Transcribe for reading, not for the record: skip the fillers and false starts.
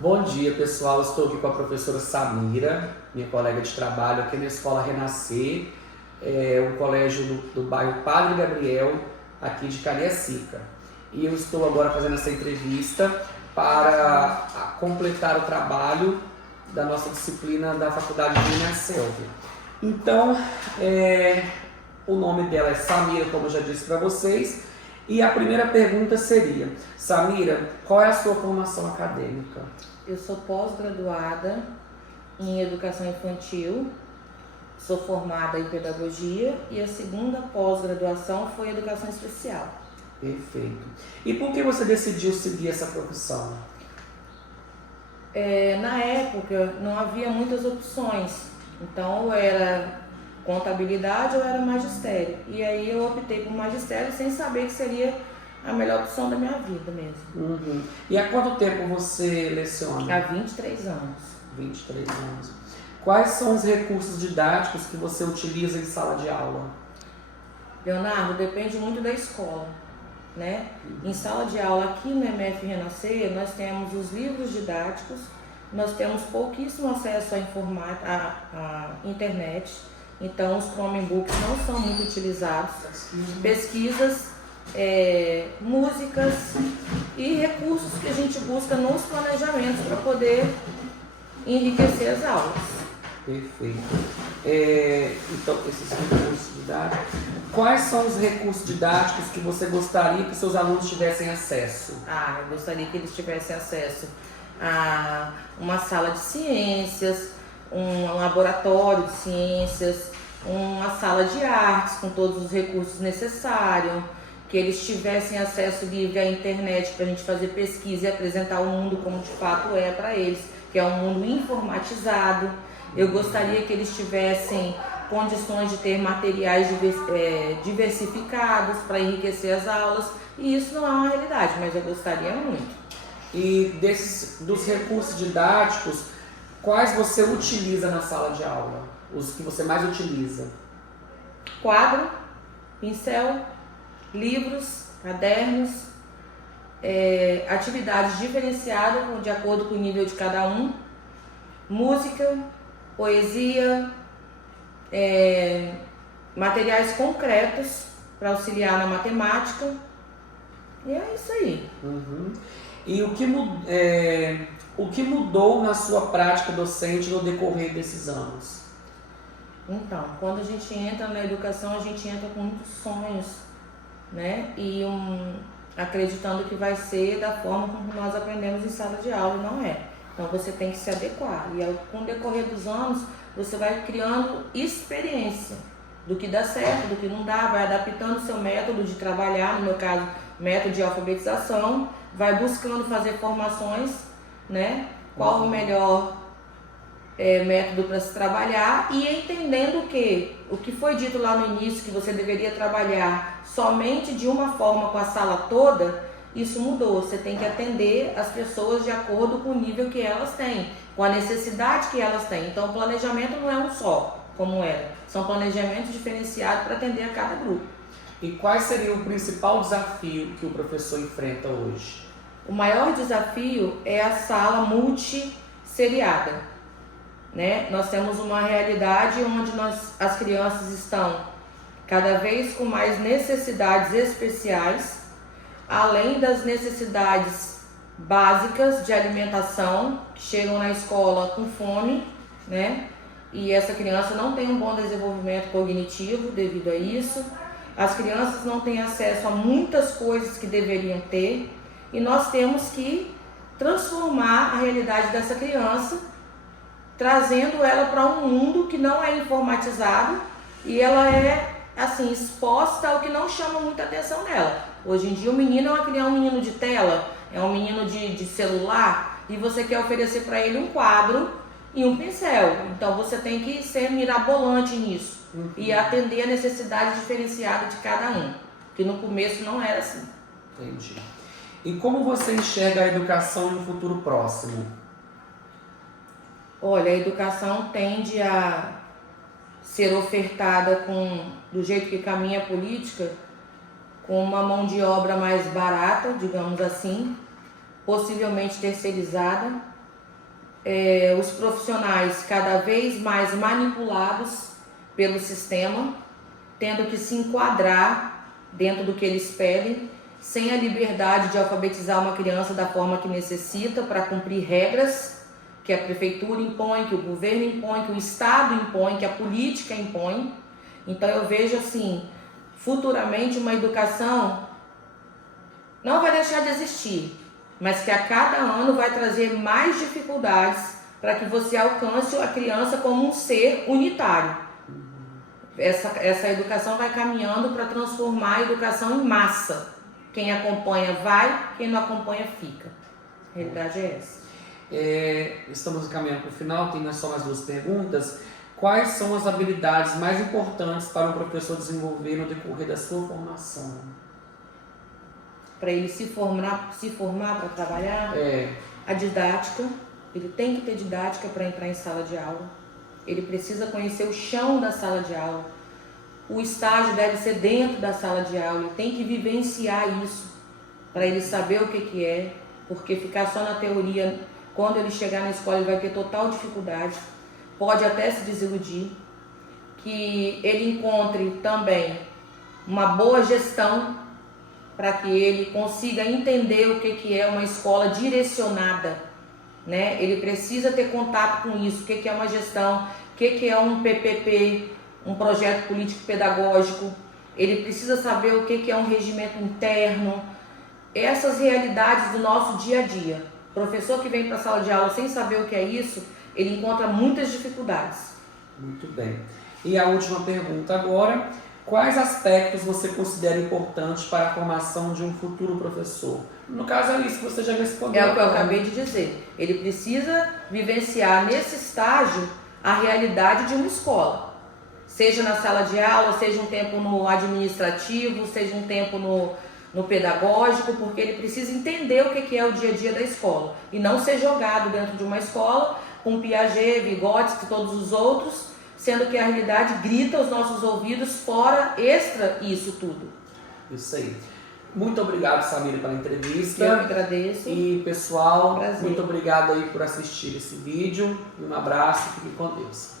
Bom dia, pessoal. Estou aqui com a professora Samira, minha colega de trabalho aqui na Escola Renascer, um colégio do bairro Padre Gabriel, aqui de Cariacica. E eu estou agora fazendo essa entrevista para completar o trabalho da nossa disciplina da Faculdade de Renascer. Então, o nome dela é Samira, como eu já disse para vocês. E a primeira pergunta seria: Samira, qual é a sua formação acadêmica? Eu sou pós-graduada em Educação Infantil, sou formada em Pedagogia e a segunda pós-graduação foi Educação Especial. Perfeito. E por que você decidiu seguir essa profissão? Na época não havia muitas opções, então ou era contabilidade ou era magistério. E aí eu optei por magistério sem saber que seria a melhor opção da minha vida mesmo. Uhum. E há quanto tempo você leciona? Há 23 anos. 23 anos. Quais são os recursos didáticos que você utiliza em sala de aula? Leonardo, depende muito da escola, né? Em sala de aula aqui no MF Renascer, nós temos os livros didáticos, nós temos pouquíssimo acesso à internet, então os Chromebooks não são muito utilizados. Pesquisas, músicas e recursos que a gente busca nos planejamentos para poder enriquecer as aulas. Perfeito. Então, esses recursos didáticos. Quais são os recursos didáticos que você gostaria que seus alunos tivessem acesso? Eu gostaria que eles tivessem acesso a uma sala de ciências, um laboratório de ciências, uma sala de artes com todos os recursos necessários, que eles tivessem acesso livre à internet para a gente fazer pesquisa e apresentar o mundo como de fato é para eles, que é um mundo informatizado. Eu gostaria que eles tivessem condições de ter materiais diversificados para enriquecer as aulas, e isso não é uma realidade, mas eu gostaria muito. E dos recursos didáticos, quais você utiliza na sala de aula? Os que você mais utiliza? Quadro, pincel, livros, cadernos, atividades diferenciadas de acordo com o nível de cada um, música, poesia, materiais concretos para auxiliar na matemática, e é isso aí. Uhum. E o que mudou na sua prática docente no decorrer desses anos? Então, quando a gente entra na educação, a gente entra com muitos sonhos, né? E acreditando que vai ser da forma como nós aprendemos em sala de aula, e não é. Então você tem que se adequar. E com o decorrer dos anos, você vai criando experiência do que dá certo, do que não dá, vai adaptando o seu método de trabalhar, no meu caso, método de alfabetização, vai buscando fazer formações, né? Qual o melhor método para se trabalhar, e entendendo que o que foi dito lá no início, que você deveria trabalhar somente de uma forma com a sala toda, isso mudou. Você tem que atender as pessoas de acordo com o nível que elas têm, com a necessidade que elas têm. Então o planejamento não é um só, como era. São planejamentos diferenciados para atender a cada grupo. E qual seria o principal desafio que o professor enfrenta hoje? O maior desafio é a sala multisseriada, né? Nós temos uma realidade onde as crianças estão cada vez com mais necessidades especiais, além das necessidades básicas de alimentação, que chegam na escola com fome, né? E essa criança não tem um bom desenvolvimento cognitivo devido a isso. As crianças não têm acesso a muitas coisas que deveriam ter, e nós temos que transformar a realidade dessa criança, trazendo ela para um mundo que não é informatizado, e ela é assim exposta ao que não chama muita atenção nela. Hoje em dia o menino é um menino de tela, é um menino de celular, e você quer oferecer para ele um quadro e um pincel. Então você tem que ser mirabolante nisso e atender a necessidade diferenciada de cada um, que no começo não era assim. Entendi. E como você enxerga a educação em um futuro próximo? Olha, a educação tende a ser ofertada do jeito que caminha a política, com uma mão de obra mais barata, digamos assim, possivelmente terceirizada, os profissionais cada vez mais manipulados pelo sistema, tendo que se enquadrar dentro do que eles pedem, sem a liberdade de alfabetizar uma criança da forma que necessita para cumprir regras que a prefeitura impõe, que o governo impõe, que o Estado impõe, que a política impõe. Então eu vejo assim, futuramente uma educação não vai deixar de existir, mas que a cada ano vai trazer mais dificuldades para que você alcance a criança como um ser unitário. Essa educação vai caminhando para transformar a educação em massa. Quem acompanha vai, quem não acompanha fica. A realidade é essa. Estamos caminhando para o final, tem só mais 2 perguntas. Quais são as habilidades mais importantes para um professor desenvolver no decorrer da sua formação? Para ele se formar para trabalhar, a didática. Ele tem que ter didática para entrar em sala de aula. Ele precisa conhecer o chão da sala de aula. O estágio deve ser dentro da sala de aula. Ele tem que vivenciar isso para ele saber o que é, porque ficar só na teoria, quando ele chegar na escola, ele vai ter total dificuldade. Pode até se desiludir. Que ele encontre também uma boa gestão para que ele consiga entender o que é uma escola direcionada, né? Ele precisa ter contato com isso, o que é uma gestão, o que é um PPP, um projeto político-pedagógico. Ele precisa saber o que é um regimento interno, essas realidades do nosso dia a dia. O professor que vem para a sala de aula sem saber o que é isso, ele encontra muitas dificuldades. Muito bem. E a última pergunta agora: quais aspectos você considera importantes para a formação de um futuro professor? No caso é isso que você já respondeu. É o que eu acabei de dizer. Ele precisa vivenciar nesse estágio a realidade de uma escola. Seja na sala de aula, seja um tempo no administrativo, seja um tempo no pedagógico, porque ele precisa entender o que é o dia a dia da escola. E não ser jogado dentro de uma escola com Piaget, Vygotsky e todos os outros, sendo que a realidade grita aos nossos ouvidos fora, extra isso tudo. Isso aí. Muito obrigado, Samira, pela entrevista. Eu que agradeço. E pessoal, Prazer. muito obrigado aí por assistir esse vídeo. Um abraço, fiquem com Deus.